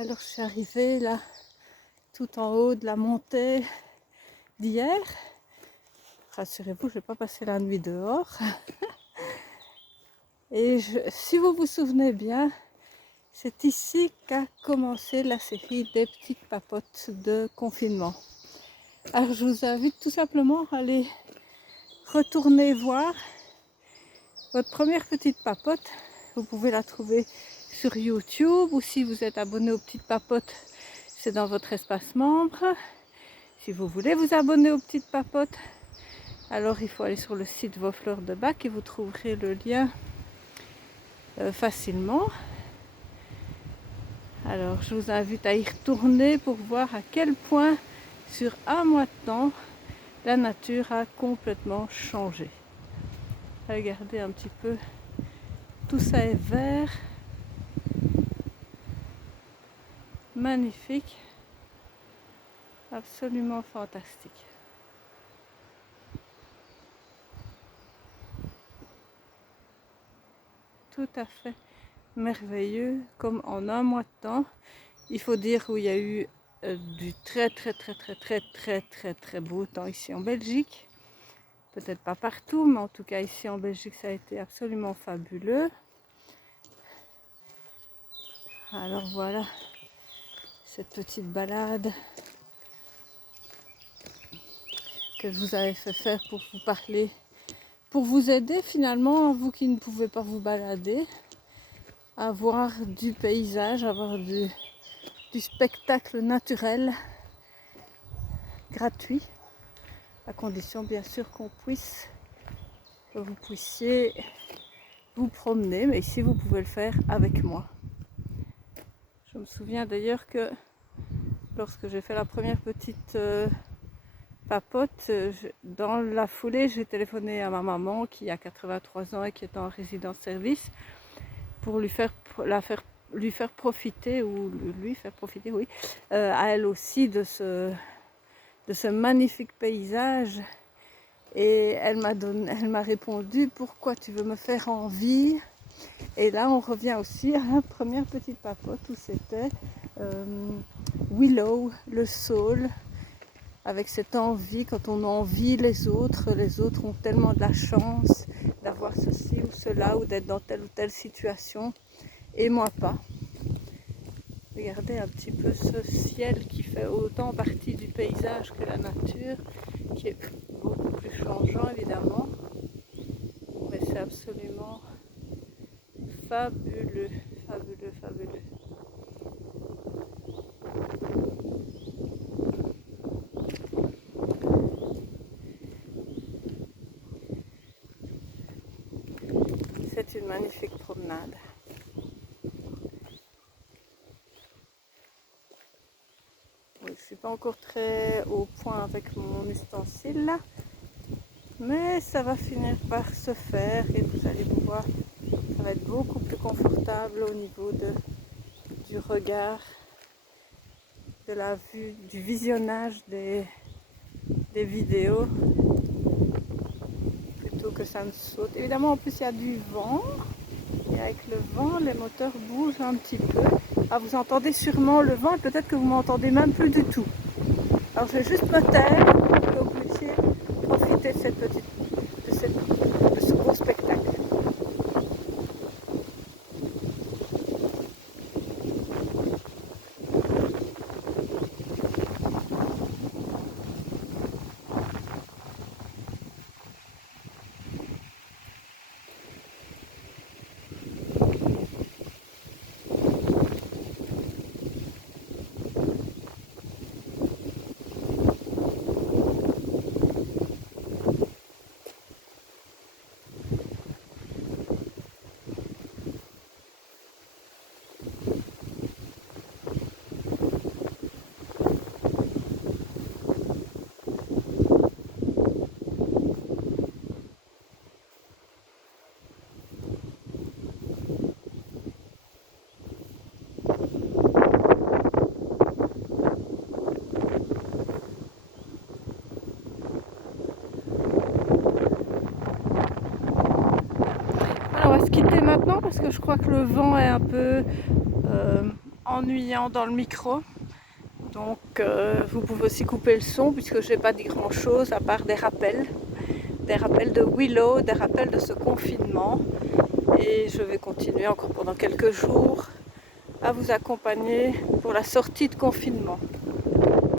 Alors je suis arrivée là tout en haut de la montée d'hier. Rassurez-vous, je ne vais pas passer la nuit dehors. Et si vous vous souvenez bien, c'est ici qu'a commencé la série des petites papotes de confinement. Alors je vous invite tout simplement à aller retourner voir votre première petite papote. Vous pouvez la trouver sur YouTube, ou si vous êtes abonné aux petites papotes, c'est dans votre espace membre. Si vous voulez vous abonner aux petites papotes, alors il faut aller sur le site Vos Fleurs de Bac et vous trouverez le lien facilement. Alors je vous invite à y retourner pour voir à quel point sur un mois de temps la nature a complètement changé. Regardez un petit peu, tout ça est vert, magnifique, absolument fantastique. Tout à fait merveilleux, comme en un mois de temps. Il faut dire où il y a eu du très beau temps ici en Belgique. Peut-être pas partout, mais en tout cas ici en Belgique ça a été absolument fabuleux. Alors voilà cette petite balade que je vous avais fait faire pour vous parler, pour vous aider finalement, vous qui ne pouvez pas vous balader, à voir du paysage, à voir du spectacle naturel gratuit, à condition bien sûr que vous puissiez vous promener, mais ici vous pouvez le faire avec moi. Je me souviens d'ailleurs que lorsque j'ai fait la première petite papote, dans la foulée j'ai téléphoné à ma maman qui a 83 ans et qui est en résidence-service pour lui faire profiter, oui, à elle aussi de ce magnifique paysage. Et elle m'a répondu: pourquoi tu veux me faire envie? Et là on revient aussi à la première petite papote où c'était Willow, le saule, avec cette envie, quand on envie les autres ont tellement de la chance d'avoir ceci ou cela, ou d'être dans telle ou telle situation, et moi pas. Regardez un petit peu ce ciel qui fait autant partie du paysage que la nature, qui est beaucoup plus changeant évidemment, mais c'est absolument fabuleux, fabuleux, fabuleux. C'est une magnifique promenade. Je ne suis pas encore très au point avec mon ustensile là, mais ça va finir par se faire et vous allez voir, ça va être beaucoup plus confortable au niveau du regard, de la vue, du visionnage des vidéos, plutôt que ça ne saute. Évidemment en plus il y a du vent, et avec le vent les moteurs bougent un petit peu. Ah, vous entendez sûrement le vent et peut-être que vous m'entendez même plus du tout. Alors je vais juste me taire pour que vous puissiez profiter de ce beau spectacle. Alors on va se quitter maintenant parce que je crois que le vent est un peu ennuyant dans le micro. Donc vous pouvez aussi couper le son puisque je n'ai pas dit grand chose à part des rappels de Willow, des rappels de ce confinement. Et je vais continuer encore pendant quelques jours à vous accompagner pour la sortie de confinement.